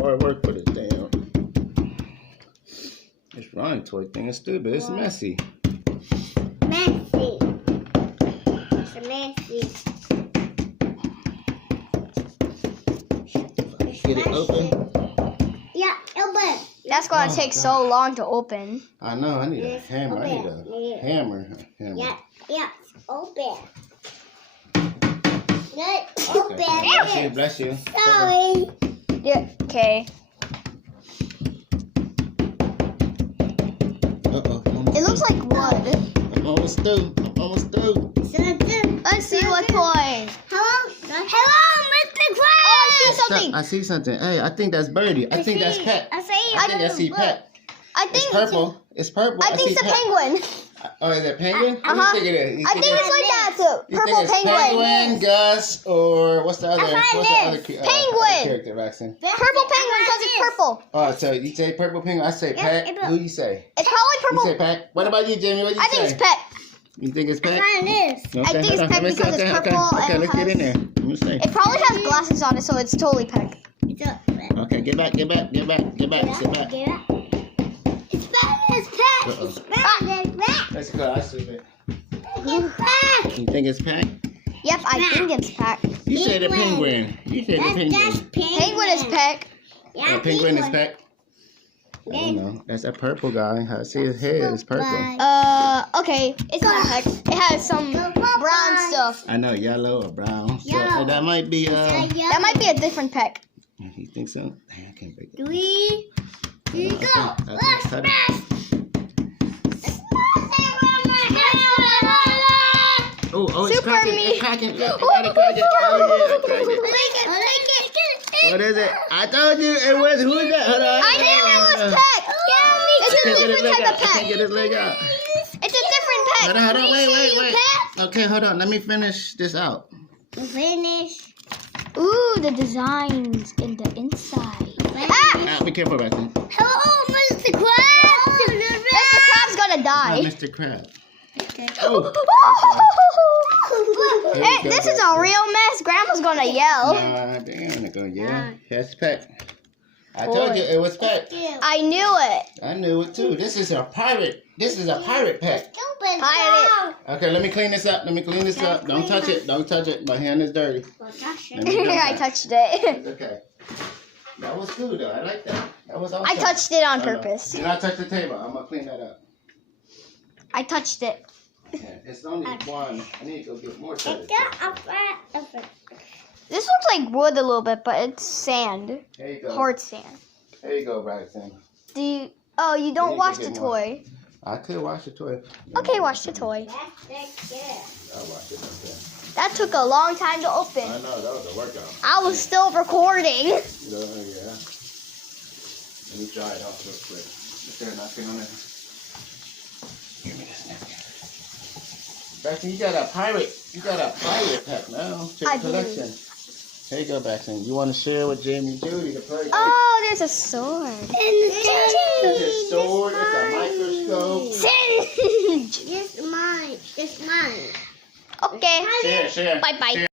hard work for the damn. This Ron toy thing is stupid. It's messy. Messy. It's messy. Get it open. Yeah, open. That's gonna take so long to open. I know. I need a Yes, hammer. I need a open. hammer. Yeah, open. Good, open. Bless you. Bless you. Sorry. Yeah. Okay. It looks like wood. I'm almost through. Let's see what toy. Hello, Mr. Krabs. Oh, I see something. I see something. Hey, I think that's Birdie. I think that's Pet. I see. I think I see Pet. I It's think purple. It's purple. I think see it's a Pet. penguin. Oh, is it penguin? What do Uh-huh. you think it is? You I think it's like that too. you Purple think it's penguin. Penguin, Gus, or what's the other? find What's the this. other Penguin. character, Vaccine? Purple penguin because it's purple. Oh, so you say purple penguin? I say Pet. Who you say? It's probably You purple. say Pet. What about you, Jamie? What do you I say? think it's Pet. You think it's Pet? Find this. Okay, I think it's hold on. Pet Let me see. because it's Okay, purple Okay, and let's get in there. Let me see. It probably has glasses on it, so it's totally Pet. Okay, get back. Sit back. It's Pet. Uh-oh. It's Pet. Let's go. I see it. It's Pet. You think it's Pet? Yep, I think it's Pet. You say the penguin. You say the That's penguin. Penguin is Pet. Yeah, Penguin is Pet. I don't know. That's a purple guy. I see his head is purple. Okay, it's not Pet. It has some brown stuff. I know, yellow or brown. So Yellow. that might be. That might be a different Pet. You think so? Dang, I can't break it. 3, 2, go. I think cut it. Oh, it's Super cracking. me. It's cracking. Look, I gotta crack it. Oh, yeah, I cracked it. What is it? I told you it was. Who is that? Hold on. I knew it was Pet. It's a different type of I can't get Pet. his leg out. It's a different Pet. Hold on. Wait. Okay, hold on. Let me finish this out. Finish. Ooh, the designs in the inside. Ah! Be careful about that. Hello, Mr. Krabs. Mr. Crab's gonna die. Mr. Crab. Oh. Hey, this is a real mess. Grandpa's gonna yell. Damn, it go, yeah. That's Pet. I told you it was Pet. I knew it. I knew it too. This is a pirate. This is a pirate Pet. Pirate. Okay, let me clean this up. Don't touch it. My hand is dirty. Let me do I that. touched it. Okay. That was good though. I like that. That was awesome. I touched it on Oh, no. purpose. Do not touch the table. I'm gonna clean that up. I touched it. Yeah, it's only one. I need to go get more toilet. This looks like wood a little bit, but it's sand. There you go. Hard sand. There you go, Bryson. Do you? Oh, you don't need to wash get the more. toy. I could wash the toilet. Okay, wash the toy. I'll wash it up there. That took a long time to open. I know, that was a workout. I was still recording. Yeah. Let me dry it off real quick. Is there nothing on it? Give me this napkin. Baxton, you got a pirate pack now. To I your do. collection. Here you go, Baxton. You want to share with Jamie and Judy to play? Oh, there's a sword. It's a sword, it's a microscope. Singe. It's mine. Okay. Share. Bye-bye. Share.